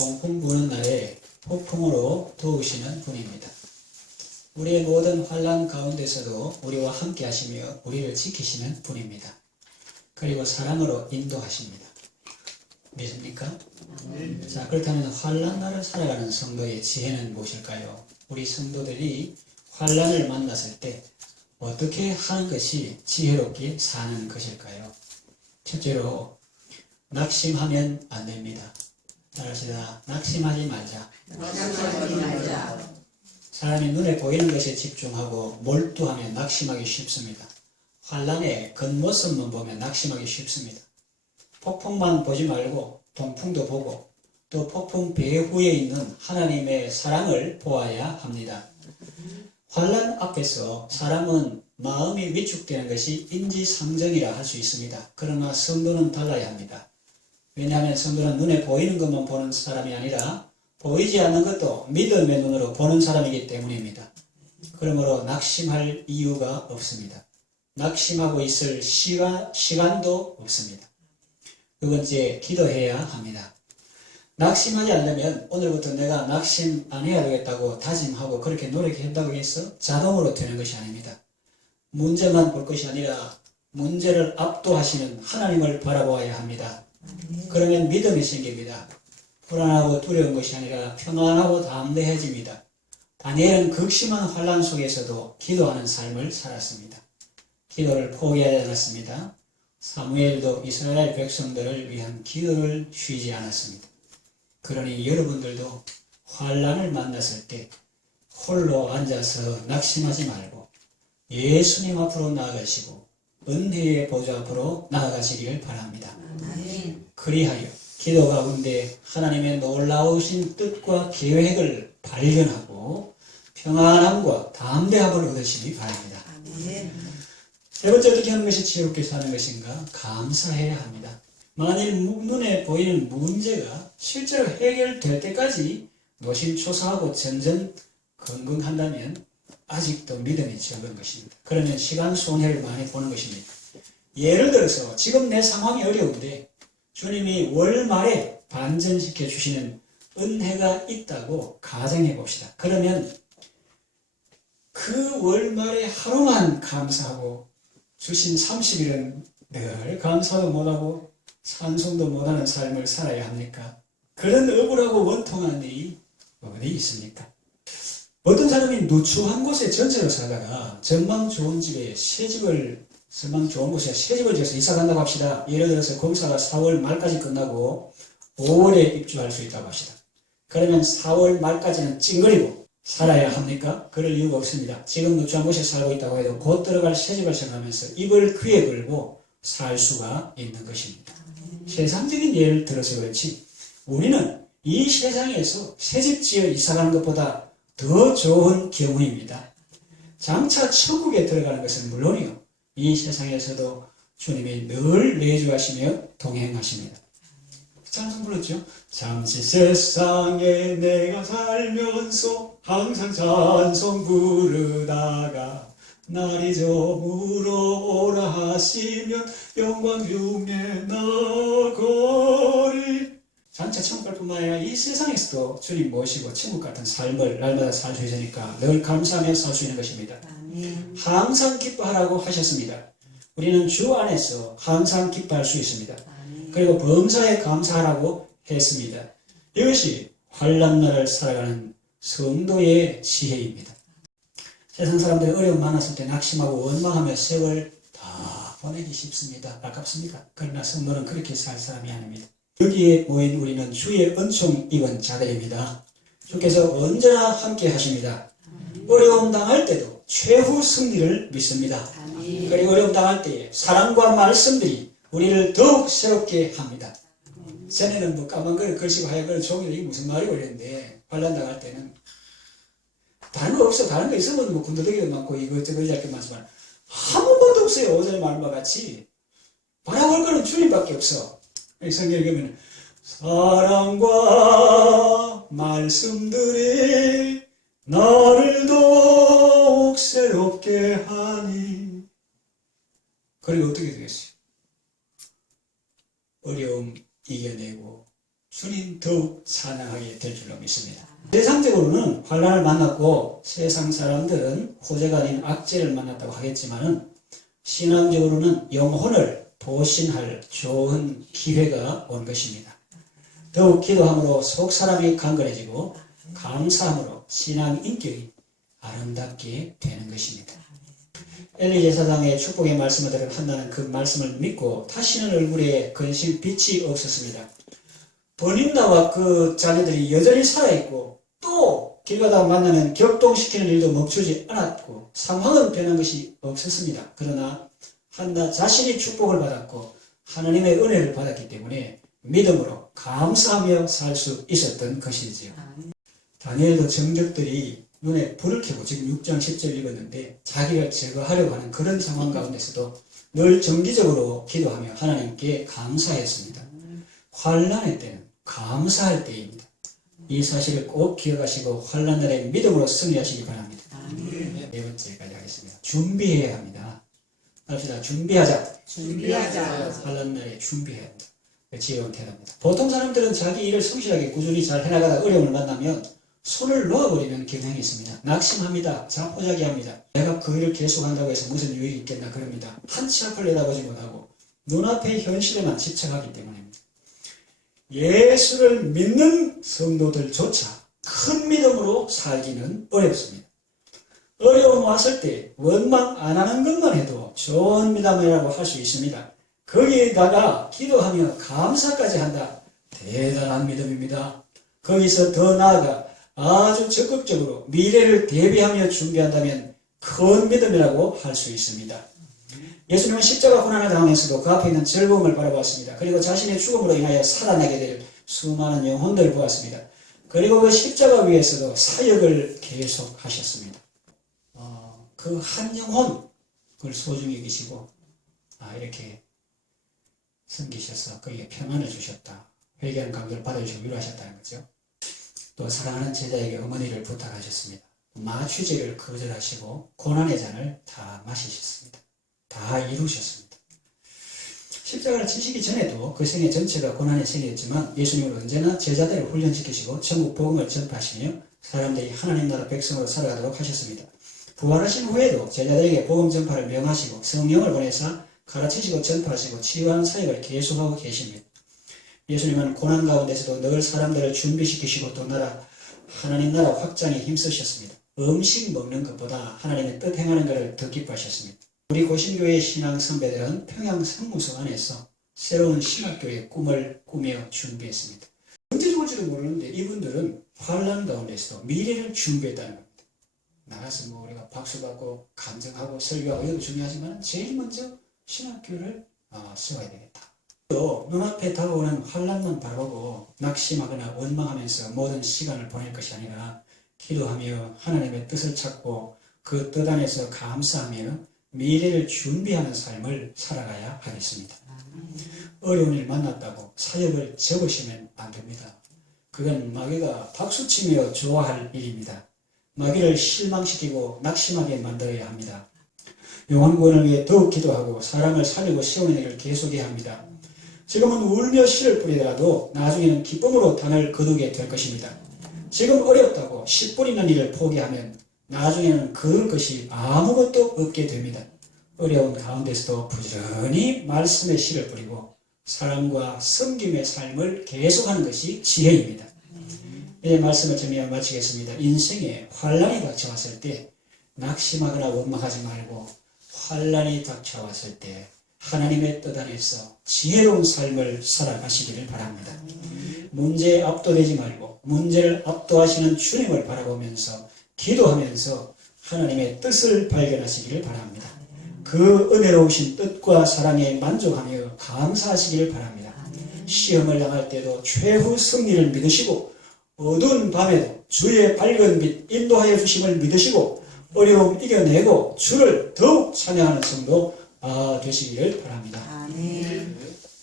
동풍 부는 날에 폭풍으로 도우시는 분입니다. 우리의 모든 환난 가운데서도 우리와 함께 하시며 우리를 지키시는 분입니다. 그리고 사랑으로 인도하십니다. 믿습니까? 자, 그렇다면 환난 날을 살아가는 성도의 지혜는 무엇일까요? 우리 성도들이 환난을 만났을 때 어떻게 하는 것이 지혜롭게 사는 것일까요? 첫째로 낙심하면 안 됩니다. 따라합시다. 낙심하지 말자. 사람이 눈에 보이는 것에 집중하고 몰두하면 낙심하기 쉽습니다. 환난의 겉모습만 보면 낙심하기 쉽습니다. 폭풍만 보지 말고 동풍도 보고 또 폭풍 배후에 있는 하나님의 사랑을 보아야 합니다. 환난 앞에서 사람은 마음이 위축되는 것이 인지상정이라 할 수 있습니다. 그러나 성도는 달라야 합니다. 왜냐하면 성도는 눈에 보이는 것만 보는 사람이 아니라 보이지 않는 것도 믿음의 눈으로 보는 사람이기 때문입니다. 그러므로 낙심할 이유가 없습니다. 낙심하고 있을 시간도 없습니다. 두 번째, 기도해야 합니다. 낙심하지 않으려면 오늘부터 내가 낙심 안 해야 되겠다고 다짐하고 그렇게 노력한다고 해서 자동으로 되는 것이 아닙니다. 문제만 볼 것이 아니라 문제를 압도하시는 하나님을 바라보아야 합니다. 그러면 믿음이 생깁니다. 불안하고 두려운 것이 아니라 평안하고 담대해집니다. 다니엘은 극심한 환난 속에서도 기도하는 삶을 살았습니다. 기도를 포기하지 않았습니다. 사무엘도 이스라엘 백성들을 위한 기도를 쉬지 않았습니다. 그러니 여러분들도 환난을 만났을 때 홀로 앉아서 낙심하지 말고 예수님 앞으로 나아가시고 은혜의 보좌 앞으로 나아가시기를 바랍니다. 그리하여 기도 가운데 하나님의 놀라우신 뜻과 계획을 발견하고 평안함과 담대함을 얻으시기 바랍니다. 세 번째, 어떻게 하는 것이 지혜롭게 사는 것인가? 감사해야 합니다. 만일 눈에 보이는 문제가 실제로 해결될 때까지 노심초사하고 전전긍긍한다면 아직도 믿음이 적은 것입니다. 그러면 시간 손해를 많이 보는 것입니다. 예를 들어서 지금 내 상황이 어려운데 주님이 월 말에 반전시켜 주시는 은혜가 있다고 가정해 봅시다. 그러면 그 월 말에 하루만 감사하고 주신 30일은 늘 감사도 못하고 찬송도 못하는 삶을 살아야 합니까? 그런 억울하고 원통한 일이 어디 있습니까? 어떤 사람이 누추한 곳에 전세로 살다가 전망 좋은 곳에 새 집을 지어서 이사 간다고 합시다. 예를 들어서 공사가 4월 말까지 끝나고 5월에 입주할 수 있다고 합시다. 그러면 4월 말까지는 찡그리고 살아야 합니까? 그럴 이유가 없습니다. 지금 누추한 곳에 살고 있다고 해도 곧 들어갈 새 집을 생각하면서 입을 귀에 걸고 살 수가 있는 것입니다. 세상적인 예를 들어서 그렇지 우리는 이 세상에서 새 집 지어 이사 가는 것보다 더 좋은 경우입니다. 장차 천국에 들어가는 것은 물론이요. 이 세상에서도 주님이 늘 내주하시며 동행하십니다. 찬송 불렀죠? 잠시 세상에 내가 살면서 항상 찬송 부르다가 날이 저물어 오라 하시면 영광 중에 나가리. 장차 천국 갈 뿐만 아니라 이 세상에서도 주님 모시고 천국 같은 삶을 날마다 살 수 있으니까 늘 감사하며 살 수 있는 것입니다. 항상 기뻐하라고 하셨습니다. 우리는 주 안에서 항상 기뻐할 수 있습니다. 그리고 범사에 감사하라고 했습니다. 이것이 환난날을 살아가는 성도의 지혜입니다. 세상 사람들이 어려움 많았을 때 낙심하고 원망하며 세월 다 보내기 쉽습니다. 아깝습니까? 그러나 성도는 그렇게 살 사람이 아닙니다. 여기에 모인 우리는 주의 은총 입은 자들입니다. 주께서 언제나 함께 하십니다. 어려움 당할 때도 최후 승리를 믿습니다. 그리고 어려움 당할 때에 사랑과 말씀들이 우리를 더욱 새롭게 합니다. 전에는 뭐 까만거리 글씨고 하얀거리 종이로 이게 무슨 말이고 이랬는데 환난 당할 때는 다른 거 없어. 다른 거 있으면 뭐 군더더기도 많고 이것저것 할 게 많지만 아무 것도 없어요. 오전에 말과 같이 바라볼 거는 주님밖에 없어. 성경에 보면 사랑과 말씀들이 나를 더욱 새롭게 하니. 그리고 어떻게 되겠어요? 어려움 이겨내고 주님 더욱 더욱 찬양하게 될 줄로 믿습니다. 세상적으로는 환난을 만났고 세상 사람들은 호재가 아닌 악재를 만났다고 하겠지만은 신앙적으로는 영혼을 보신할 좋은 기회가 온 것입니다. 더욱 기도함으로 속 사람이 강건해지고 감사함으로 신앙 인격이 아름답게 되는 것입니다. 엘리 제사장의 축복의 말씀을 들은 한나는 그 말씀을 믿고 다시는 얼굴에 근심 빛이 없었습니다. 버닌나와 그 자녀들이 여전히 살아있고 또 길 가다 만나면 격동시키는 일도 멈추지 않았고 상황은 변한 것이 없었습니다. 그러나 한나 자신이 축복을 받았고 하나님의 은혜를 받았기 때문에 믿음으로 감사하며 살 수 있었던 것이지요. 다니엘도 정적들이 눈에 불을 켜고 지금 6장 10절 읽었는데 자기를 제거하려고 하는 그런 상황 가운데서도 늘 정기적으로 기도하며 하나님께 감사했습니다. 환난의 때는 감사할 때입니다. 이 사실을 꼭 기억하시고 환난날에 믿음으로 승리하시기 바랍니다. 네 번째까지 하겠습니다. 준비해야 합니다. 합시다. 준비하자. 환난날에 준비해야 합니다. 지혜로운 태도입니다. 보통 사람들은 자기 일을 성실하게 꾸준히 잘 해나가다 어려움을 만나면 손을 놓아버리는 경향이 있습니다. 낙심합니다. 자포자기합니다. 내가 그 일을 계속한다고 해서 무슨 유익이 있겠나 그럽니다. 한치 앞을 내다보지 못하고 눈앞의 현실에만 집착하기 때문입니다. 예수를 믿는 성도들조차 큰 믿음으로 살기는 어렵습니다. 어려움 왔을 때 원망 안 하는 것만 해도 좋은 믿음이라고 할 수 있습니다. 거기에다가 기도하며 감사까지 한다. 대단한 믿음입니다. 거기서 더 나아가 아주 적극적으로 미래를 대비하며 준비한다면 큰 믿음이라고 할 수 있습니다. 예수님은 십자가 고난을 당하면서도 그 앞에 있는 즐거움을 바라보았습니다. 그리고 자신의 죽음으로 인하여 살아나게 될 수많은 영혼들을 보았습니다. 그리고 그 십자가 위에서도 사역을 계속하셨습니다. 그 한 영혼 그걸 소중히 여기시고 이렇게 섬기셔서 거기에 평안을 주셨다. 회개하는 강도를 받아주시고 위로하셨다는 거죠. 또 사랑하는 제자에게 어머니를 부탁하셨습니다. 마취제를 거절하시고 고난의 잔을 다 마시셨습니다. 다 이루셨습니다. 십자가를 지시기 전에도 그 생애 전체가 고난의 생이었지만 예수님은 언제나 제자들을 훈련시키시고 천국 복음을 전파하시며 사람들이 하나님 나라 백성으로 살아가도록 하셨습니다. 부활하신 후에도 제자들에게 복음 전파를 명하시고 성령을 보내사 가르치시고 전파하시고 치유하는 사역을 계속하고 계십니다. 예수님은 고난 가운데서도 늘 사람들을 준비시키시고 또 하나님 나라 확장에 힘쓰셨습니다. 음식 먹는 것보다 하나님의 뜻 행하는 것을 더 기뻐하셨습니다. 우리 고신교회 신앙 선배들은 평양 성무성 안에서 새로운 신학교의 꿈을 꾸며 준비했습니다. 언제 죽을지도 모르는데 이분들은 환난 가운데서도 미래를 준비했다는 겁니다. 나가서 우리가 박수받고 감정하고 설교하고 이것도 중요하지만 제일 먼저 신학교를 세워야 되겠다. 또 눈앞에 다가오는 환난만 바라보고 낙심하거나 원망하면서 모든 시간을 보낼 것이 아니라 기도하며 하나님의 뜻을 찾고 그 뜻 안에서 감사하며 미래를 준비하는 삶을 살아가야 하겠습니다. 어려운 일 만났다고 사역을 접으시면 안 됩니다. 그건 마귀가 박수치며 좋아할 일입니다. 마귀를 실망시키고 낙심하게 만들어야 합니다. 영혼 구원을 위해 더욱 기도하고 사람을 살리고 세우는 일을 계속해야 합니다. 지금은 울며 씨를 뿌리더라도 나중에는 기쁨으로 단을 거두게 될 것입니다. 지금 어렵다고 10분 있는 일을 포기하면 나중에는 그럴 것이 아무것도 없게 됩니다. 어려운 가운데서도 부지런히 말씀의 씨를 뿌리고 사랑과 섬김의 삶을 계속하는 것이 지혜입니다. 이 말씀을 정리하며 마치겠습니다. 인생에 환난이 닥쳐왔을 때 낙심하거나 원망하지 말고 환난이 닥쳐왔을 때 하나님의 뜻 안에서 지혜로운 삶을 살아가시기를 바랍니다. 문제에 압도되지 말고 문제를 압도하시는 주님을 바라보면서 기도하면서 하나님의 뜻을 발견하시기를 바랍니다. 그 은혜로우신 뜻과 사랑에 만족하며 감사하시기를 바랍니다. 시험을 당할 때도 최후 승리를 믿으시고 어두운 밤에도 주의 밝은 빛 인도하여 주심을 믿으시고 어려움 이겨내고 주를 더욱 찬양하는 성도 되시기를 바랍니다. 아멘.